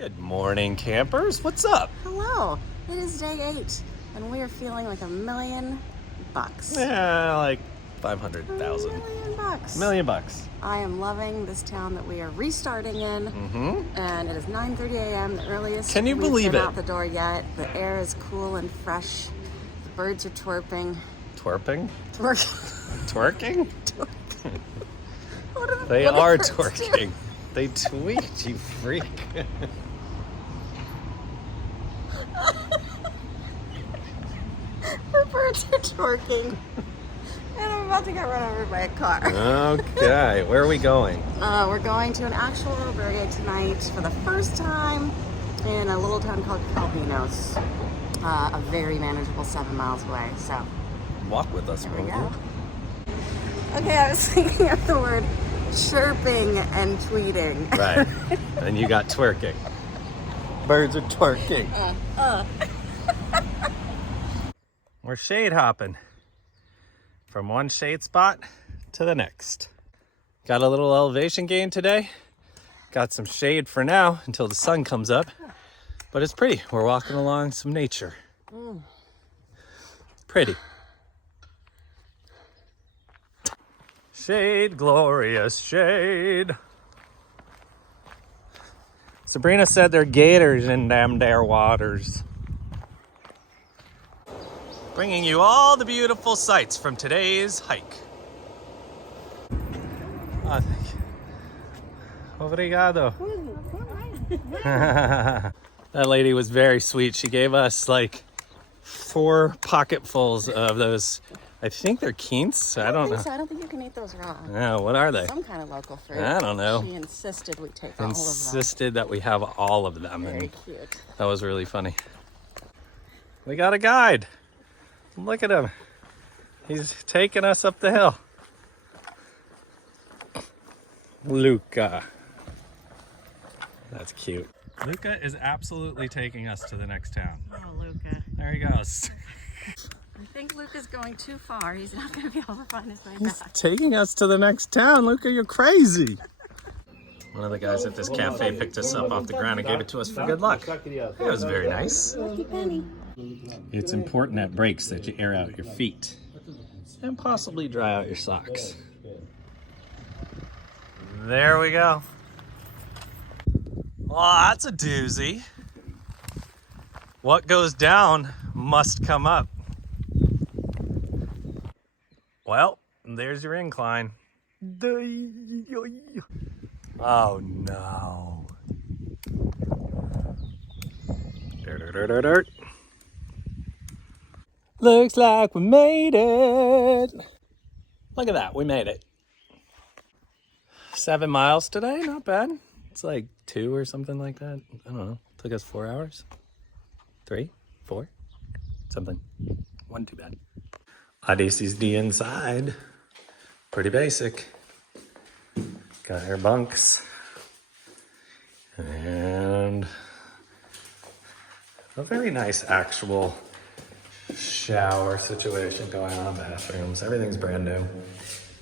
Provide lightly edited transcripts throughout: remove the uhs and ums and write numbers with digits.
Good morning, campers. What's up? Hello. It is day 8, and we are feeling like $1,000,000. Yeah, like 500,000. $1,000,000. $1,000,000. I am loving this town that we are restarting in, and it is 9:30 a.m. the earliest. Can you we've believe been it? out the door yet. The air is cool and fresh. The birds are twerping. Twerping? Twerking? Twerking? What They what are birds twerking. do? They tweet, you freak. The birds are twerking. And I'm about to get run over by a car. Okay, where are we going? We're going to an actual albergue tonight for the first time in a little town called Camino. A very manageable 7 miles away. So Walk with us, there we will go. you? Okay, I was thinking of the word chirping and tweeting. Right. And you got twerking. Birds are twerking. We're shade hopping from one shade spot to the next. Got a little elevation gain today. Got some shade for now until the sun comes up. But it's pretty. We're walking along some nature. Pretty. Shade, glorious shade. Sabrina said there are gators in them there waters. Bringing you all the beautiful sights from today's hike. Oh, thank you. Obrigado. That lady was very sweet. She gave us like 4 pocketfuls of those. I think they're quince. I don't know. So. I don't think you can eat those raw. Yeah, what are they? Some kind of local fruit. I don't know. She insisted we take all of them. Insisted that we have all of them. Very And cute. that was really funny. We got a guide. Look at him. He's taking us up the hill. Luca. That's cute. Luca is absolutely taking us to the next town. Oh, Luca. There he goes. I think Luca's going too far. He's not going to be able to find his way He's back. taking us to the next town. Luca, you're crazy. One of the guys at this cafe picked us up off the ground and gave it to us for good luck. It was very nice. Lucky penny. It's important at breaks that you air out your feet and possibly dry out your socks. There we go. Well, that's a doozy. What goes down must come up. Well, there's your incline. Oh no. Dirt. Looks like we made it. Look at that, we made it. 7 miles today, not bad. It's like 2 or something like that. I don't know. Took us 4 hours. 3, 4, something. 1 too bad. This is the inside. Pretty basic. Got our bunks. And a very nice actual shower situation going on, bathrooms, everything's brand new.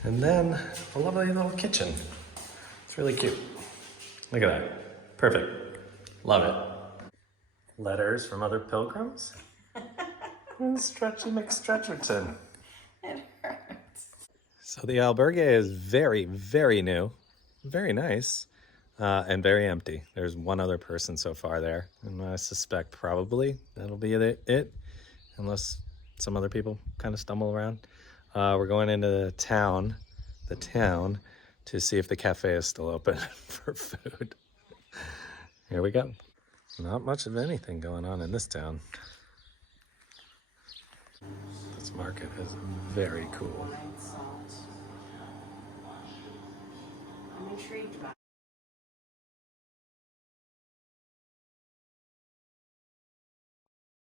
And then a lovely little kitchen. It's really cute. Look at that. Perfect. Love it. Letters from other pilgrims. And Stretchy McStretcherton. It hurts. So the albergue is very, very new. Very nice. And very empty. There's one other person so far there. And I suspect probably that'll be it. Unless some other people kind of stumble around. We're going into the town, to see if the cafe is still open for food. Here we go. Not much of anything going on in this town. This market is very cool. I'm intrigued by it.